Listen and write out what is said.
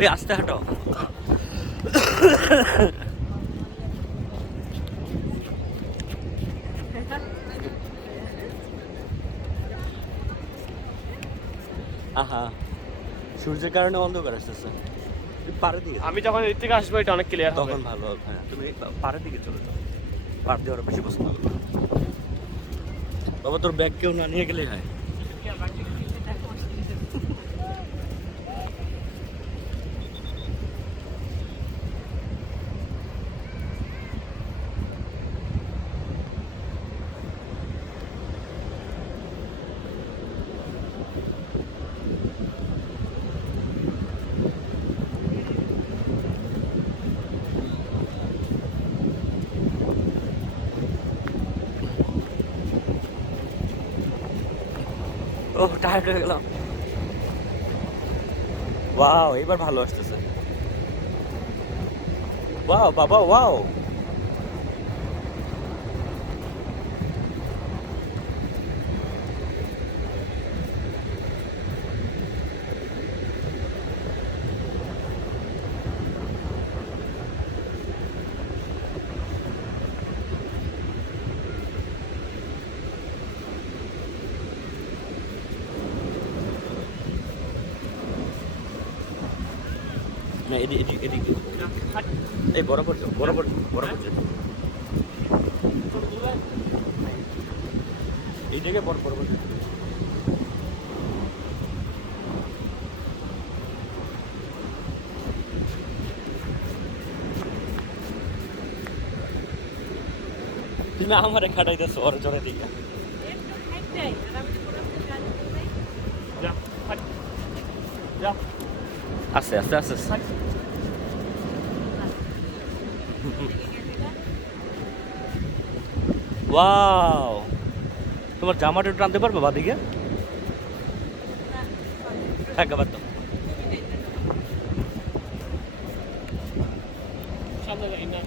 ওই আস্তে হাঁটো। আহা, সূর্যের কারণে অন্ধকার আসতেছে। পাড়ের দিকে আমি যখন এর থেকে আসবো এটা অনেক ক্লিয়ার হবে। তখন ভালো হবে। হ্যাঁ, তুমি পাড়ের দিকে চলে যাও, পাড় দিয়ে ওরা বেশি পছন্দ করবে। বাবা তোর ব্যাগ কেউ না নিয়ে গেলে হয়। ও টায়ার্ড হয়ে গেলাম। ওয়াও, এবার ভালো আসতেছে। ওয়াও বাবা, ওয়াও। না, এদিক এদিক এদিক এই বরাবর যাও, বরাবর বরাবর যাও। এই জায়গায় বরাবর যাও। তুমি আমারে খাটাইতেছো ওর জোরে দিকে। যা, হাট। যা। আস্তে আস্তে আস্তে আস্তে। ওয়াও, তোমার জামাটা একটু টানতে পারবে বাদিকে? থাক আবার তো। সামনে যাই না।